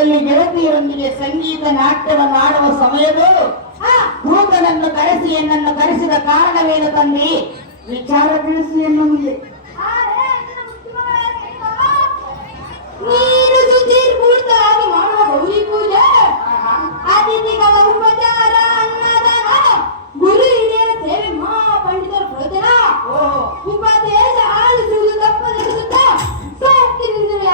ಕಾಲದಲ್ಲಿ ಗೆಳತಿಯರೊಂದಿಗೆ ಸಂಗೀತ ನಾಟ್ಯವನ್ನು ಆಡುವ ಸಮಯದಲ್ಲೂ ಭೂತನನ್ನು ಕರೆಸಿ ಎನ್ನನ್ನು ಕರೆಸಿದ ಕಾರಣವೇನು ತಂದೆ? ವಿಚಾರ ತಿಳಿಸಿ ಎನ್ನುವುದಿಲ್ಲ. ನೀನು ಸುದೀರ್ಘವಾಗಿ ಮಾಡುವ ಗೌರಿ ಪೂಜೆ, ಅತಿಥಿಗಳ ಉಪಚಾರ, ಅನ್ನದಾನ, ಗುರು ಹಿರಿಯರ ಸೇವೆ, ಮಹಾ ಪಂಡಿತರ ಪ್ರವಚನ, ಉಪದೇಶ ಆಲಿಸುವುದು ತಪ್ಪದಿರುತ್ತ ಸಾಕ್ತಿರುವುದಿಲ್ಲ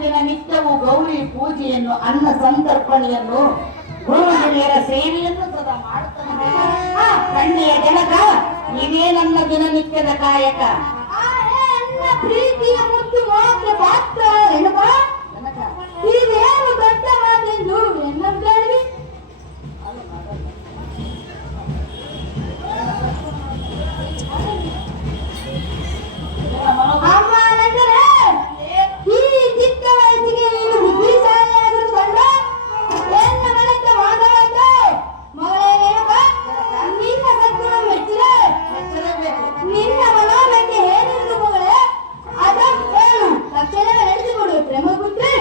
ಮಗಳ ನಿತ್ಯವೂ ಗೌರಿ ಪೂಜೆಯನ್ನು, ಅನ್ನ ಸಂತರ್ಪಣೆಯನ್ನು, ಗುರು ಹಿರಿಯರ ಸೇವೆಯನ್ನು ಸದಾ ಮಾಡುತ್ತಾನೆ. ಕಣ್ಣಿಯ ಜನಕ, ಇದೇ ನನ್ನ ದಿನನಿತ್ಯದ ಕಾಯಕ. ಪ್ರೀತಿಯ ಮುತ್ತು ಮಾತ್ರ ಪಾತ್ರ ಇದೇನು ದೊಡ್ಡ ಮಾತೆಂದು ಎನ್ನಂತ ಹೇಳಿ ಅಮ್ಮ ನಂದರೆ ಈ ಚಿಕ್ಕ ವಯಸ್ಸಿಗೆ ನೀನು ಬುದ್ಧಿಶಾಲಿಯಾಗಿರುವುದಲ್ಲ. ಎನ್ನ ಮನೆಗೆ ಮಾತಾಡೋದು ಮಗಳೇ ರೇಣುಕ, ನಿನ್ನ ಸತ್ಗುಣ ಮೆಚ್ಚಲೇಬೇಕು. ನಿನ್ನ ಮನೋಭಾಗ್ಯ ಏನೆಂದು ಮಗಳೇ ಅದನ್ನು ಹೇಳು. ತಕ್ಷಣವೇ ನಡೆಸಿಕೊಡು ಪ್ರೇಮ ಬುದ್ಧಿ.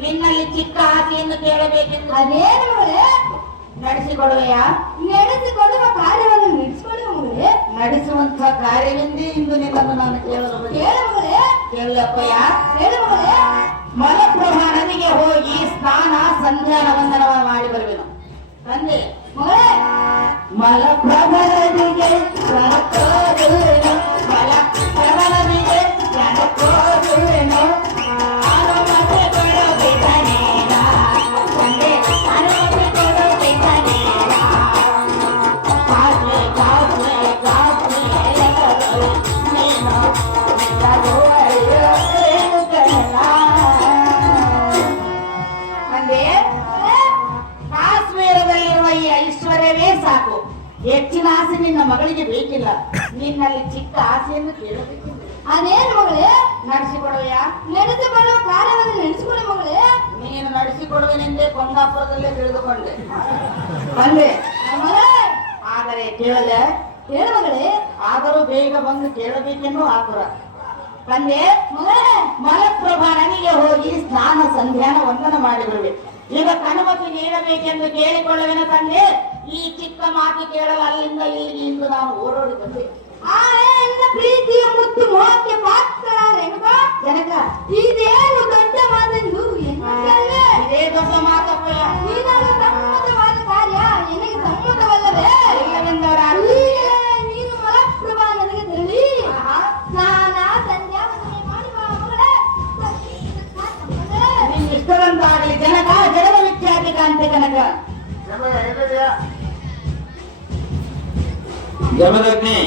ನಿನ್ನಲ್ಲಿ ಚಿಕ್ಕ ಆಸೆಯನ್ನು ಕೇಳಬೇಕೆಂದು. ಅದೇನು ಮಗಳೇ? ನಡೆಸಿಕೊಡುವೆಯಾ? ನಡೆಸಿಕೊಡುವ ಕಾರ್ಯವನ್ನು ನಡೆಸಿಕೊಳ್ಳುವ ಮಗಳೇ. ನಡೆಸುವಂತಹ ಕಾರ್ಯವೆಂದೇ ಇಂದು ನಿನ್ನನ್ನು ನಾನು ಕೇಳಲು ಹೇಳು ಮಗಳೇ. ಕೇಳಪ್ಪಯ್ಯ. ಹೇಳು ಮಗಳೇ. ಮಲಪ್ರಭಾ ನದಿಗೆ ಹೋಗಿ ಸ್ನಾನ ಸಂಧ್ಯಾನ ವಂದನ ಮಾಡಿ ಬರುವೆನು ತಂದೆ. ಮಗಳೇ, ಮಲಪ್ರಭಾ ನದಿಗೆ ಮಲಪ್ರಭಾ ನದಿಗೆ ಕರಕೋರುವೆನು. ಕಾಶ್ಮೀರದಲ್ಲಿರುವ ಈ ಐಶ್ವರ್ಯವೇ ಸಾಕು, ಹೆಚ್ಚಿನ ಆಸೆ ನಿನ್ನ ಮಗಳಿಗೆ ಬೇಕಿಲ್ಲ. ನಿನ್ನಲ್ಲಿ ಚಿಕ್ಕ ಆಸೆಯನ್ನು ಕೇಳಬೇಕಿಲ್ಲ. ಅದೇನು ಮಗಳೇ? ನಡೆಸಿಕೊಡುವೆಯಾ? ನಡೆಸಿಕೊಳ್ಳುವ ಕಾರ್ಯವನ್ನು ನಡೆಸಿಕೊಳ್ಳುವ ಮಗಳೇ. ನೀನು ನಡೆಸಿಕೊಡುವೆನೆಂದೇ ಕೊಂದಾಪುರದಲ್ಲೇ ತಿಳಿದುಕೊಂಡೆ ಬಂದೆ ಮಗಳೇ. ಆದರೆ ಕೇಳಲೆ. ಹೇಳು ಮಗಳೇ. ಆದರೂ ಬೇಗ ಬಂದು ಕೇಳಬೇಕೆನ್ನೋ ಆತುರ ತಂದೆ. ಮಗಳೇ, ಮಲಪ್ರಭಾ ನದಿಗೆ ಹೋಗಿ ಸ್ನಾನ ಸಂಧ್ಯಾನ ವಂದನ ಮಾಡಿ ಬರುವೆ. ಈಗ ಅನುಮತಿ ನೀಡಬೇಕೆಂದು ಕೇಳಿಕೊಳ್ಳುವೆನ ತಂದೆ. ಈ ಚಿಕ್ಕ ಮಾತು ಕೇಳಲು ಅಲ್ಲಿಂದ ಇಲ್ಲಿಗೆ ಇಂದು ನಾನು ಓಡೋಡಿ ಬಂದೆ. ಎನ್ನ ಪ್ರೀತಿಯ ಮುತ್ತು ಮೋಹಕ್ಕೆ ಪಾತ್ರರಾದ ಜನಕ, ಇದೇನು ದೊಡ್ಡ ಮಾತೆಂದು ಎನ್ನುತ್ತೇವೆ. ಇದೇ ದೊಡ್ಡ ಮಾತಪ್ಪಯ್ಯ. ನೀನನ್ನು ಸಮ್ಮತವಾದ ಕಾರ್ಯ ನನಗೆ ಸಮ್ಮತವಲ್ಲವೇ? ಇಲ್ಲವೆಂದವರಾರು. ನೀನು ಮಲಪ್ರಭಾ ನದಿಗೆ ತೆರಳಿ ಸ್ನಾನ ಸಂಧ್ಯಾ ವಂದನೆ ಮಾಡುವ ಮಗಳೇ. ನಿನ್ನಿಷ್ಟವಂತಾಗಲಿ ಜನಕ. ಜಡದ ವಿಖ್ಯಾತಿ ಕಾಂತಿ ಕನಕ. ಜಮದಗ್ನಿ